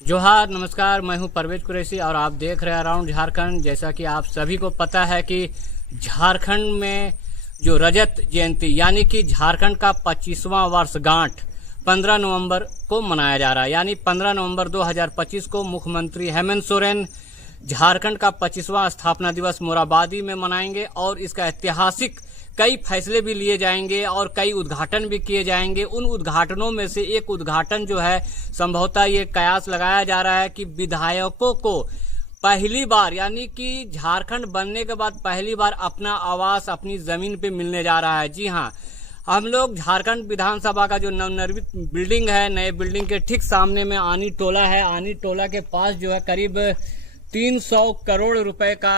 जोहार, नमस्कार। मैं हूं परवेज कुरैशी और आप देख रहे हैं अराउंड झारखंड। जैसा कि आप सभी को पता है कि झारखंड में जो रजत जयंती यानी कि झारखंड का 25वां वर्षगांठ 15 नवंबर को मनाया जा रहा है। यानी 15 नवंबर 2025 को मुख्यमंत्री हेमंत सोरेन झारखंड का 25वां स्थापना दिवस मोराबादी में मनाएंगे और इसका ऐतिहासिक कई फैसले भी लिए जाएंगे और कई उद्घाटन भी किए जाएंगे। उन उद्घाटनों में से एक उद्घाटन जो है, संभवतः ये कयास लगाया जा रहा है कि विधायकों को पहली बार यानी कि झारखंड बनने के बाद पहली बार अपना आवास अपनी जमीन पे मिलने जा रहा है। जी हाँ, हम लोग झारखंड विधानसभा का जो नवनिर्मित बिल्डिंग है, नए बिल्डिंग के ठीक सामने में आनी टोला है। आनी टोला के पास जो है करीब 300 करोड़ रुपए का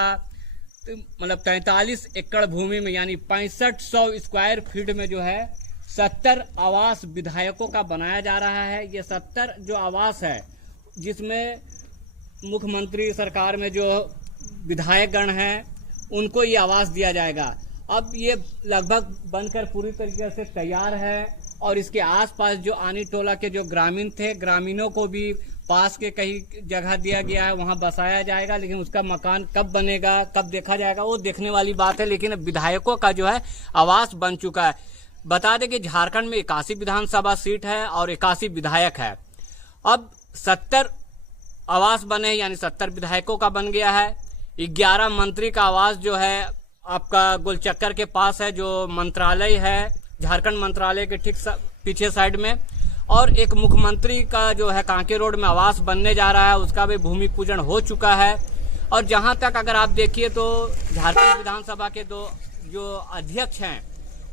मतलब 43 एकड़ भूमि में यानी 6500 स्क्वायर फीट में जो है 70 आवास विधायकों का बनाया जा रहा है। ये 70 जो आवास है, जिसमें मुख्यमंत्री सरकार में जो विधायकगण हैं उनको ये आवास दिया जाएगा। अब ये लगभग बनकर पूरी तरीके से तैयार है और इसके आसपास जो आनी टोला के जो ग्रामीण थे, ग्रामीणों को भी पास के कहीं जगह दिया गया है, वहां बसाया जाएगा। लेकिन उसका मकान कब बनेगा, कब देखा जाएगा, वो देखने वाली बात है। लेकिन विधायकों का जो है आवास बन चुका है। बता दें कि झारखंड में 81 विधानसभा सीट है और 81 विधायक है। अब 70 आवास बने यानी 70 विधायकों का बन गया है। 11 मंत्री का आवास जो है आपका गोलचक्कर के पास है, जो मंत्रालय है झारखंड मंत्रालय के ठीक पीछे साइड में। और एक मुख्यमंत्री का जो है कांके रोड में आवास बनने जा रहा है, उसका भी भूमि पूजन हो चुका है। और जहां तक अगर आप देखिए तो झारखंड विधानसभा के दो जो अध्यक्ष हैं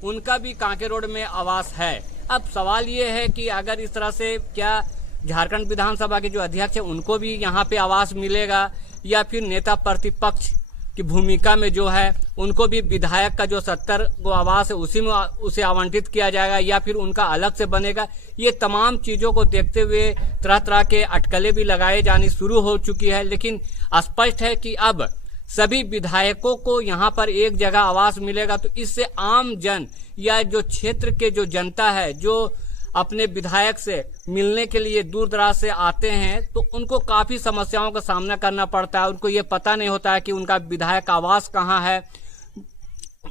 उनका भी कांके रोड में आवास है। अब सवाल ये है कि अगर इस तरह से क्या झारखंड विधानसभा के जो अध्यक्ष हैं उनको भी यहाँ पे आवास मिलेगा, या फिर नेता प्रतिपक्ष की भूमिका में जो है उनको भी विधायक का जो 70 गो आवास है उसी में उसे आवंटित किया जाएगा, या फिर उनका अलग से बनेगा। ये तमाम चीजों को देखते हुए तरह तरह के अटकलें भी लगाए जानी शुरू हो चुकी है। लेकिन स्पष्ट है कि अब सभी विधायकों को यहाँ पर एक जगह आवास मिलेगा, तो इससे आम जन या जो क्षेत्र के जो जनता है, जो अपने विधायक से मिलने के लिए दूर दराज से आते हैं, तो उनको काफी समस्याओं का सामना करना पड़ता है। उनको ये पता नहीं होता है कि उनका विधायक आवास कहाँ है,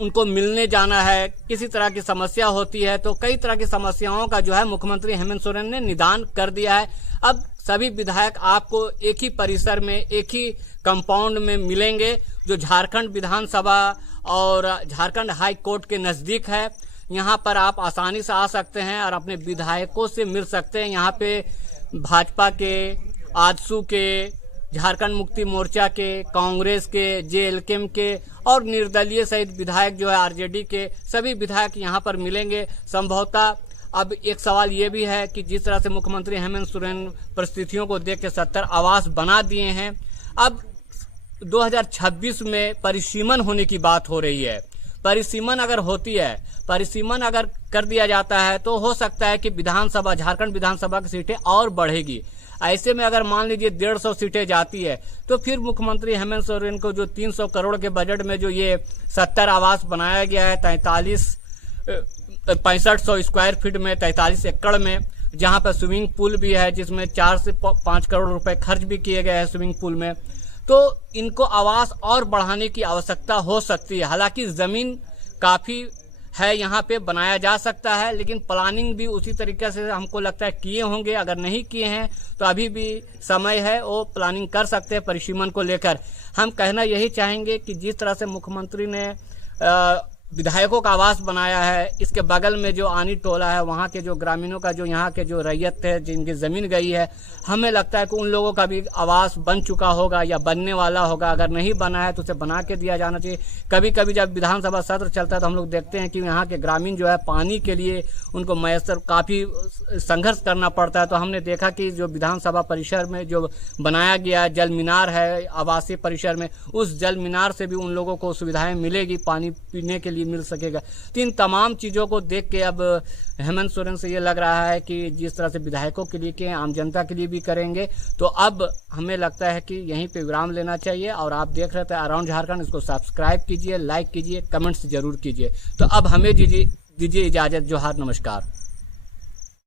उनको मिलने जाना है, किसी तरह की समस्या होती है। तो कई तरह की समस्याओं का जो है मुख्यमंत्री हेमंत सोरेन ने निदान कर दिया है। अब सभी विधायक आपको एक ही परिसर में, एक ही कंपाउंड में मिलेंगे, जो झारखंड विधानसभा और झारखंड हाई कोर्ट के नजदीक है। यहाँ पर आप आसानी से आ सकते हैं और अपने विधायकों से मिल सकते हैं। यहाँ पे भाजपा के, आजसू के, झारखंड मुक्ति मोर्चा के, कांग्रेस के, जेएलके के और निर्दलीय सहित विधायक जो है आरजेडी के, सभी विधायक यहाँ पर मिलेंगे संभवतः। अब एक सवाल ये भी है कि जिस तरह से मुख्यमंत्री हेमंत सोरेन परिस्थितियों को देख के 70 आवास बना दिए हैं, अब 2026 में परिसीमन होने की बात हो रही है। परिसीमन अगर होती है, परिसीमन अगर कर दिया जाता है, तो हो सकता है कि विधानसभा, झारखंड विधानसभा की सीटें और बढ़ेगी। ऐसे में अगर मान लीजिए 150 सीटें जाती है, तो फिर मुख्यमंत्री हेमंत सोरेन को जो 300 करोड़ के बजट में जो ये 70 आवास बनाया गया है 6500 स्क्वायर फीट में 43 एकड़ में, जहां पर स्विमिंग पूल भी है, जिसमें 4 से 5 करोड़ रुपए खर्च भी किए गए हैं स्विमिंग पूल में, तो इनको आवास और बढ़ाने की आवश्यकता हो सकती है। हालांकि जमीन काफी है, यहाँ पे बनाया जा सकता है, लेकिन प्लानिंग भी उसी तरीके से हमको लगता है किए होंगे। अगर नहीं किए हैं तो अभी भी समय है, वो प्लानिंग कर सकते हैं परिसीमन को लेकर। हम कहना यही चाहेंगे कि जिस तरह से मुख्यमंत्री ने विधायकों का आवास बनाया है, इसके बगल में जो आनी टोला है, वहाँ के जो ग्रामीणों का जो यहाँ के जो रैयत है, जिनकी जमीन गई है, हमें लगता है कि उन लोगों का भी आवास बन चुका होगा या बनने वाला होगा। अगर नहीं बना है तो उसे बना के दिया जाना चाहिए। कभी कभी जब विधानसभा सत्र चलता है तो हम लोग देखते हैं कि यहाँ के ग्रामीण जो है पानी के लिए उनको मैसर काफी संघर्ष करना पड़ता है। तो हमने देखा कि जो विधानसभा परिसर में जो बनाया गया जल मीनार है आवासीय परिसर में, उस जल मीनार से भी उन लोगों को सुविधाएं मिलेगी, पानी पीने के लिए मिल सकेगा। तो इन तमाम चीजों को देख के अब हेमंत सोरेन से ये लग रहा है कि जिस तरह से विधायकों के लिए किए, आम जनता के लिए भी करेंगे। तो अब हमें लगता है कि यहीं पे विराम लेना चाहिए। और आप देख रहे थे अराउंड झारखंड, इसको सब्सक्राइब कीजिए, लाइक कीजिए, कमेंट्स जरूर कीजिए। तो अब हमें दीजिए इजाजत। जोहार, नमस्कार।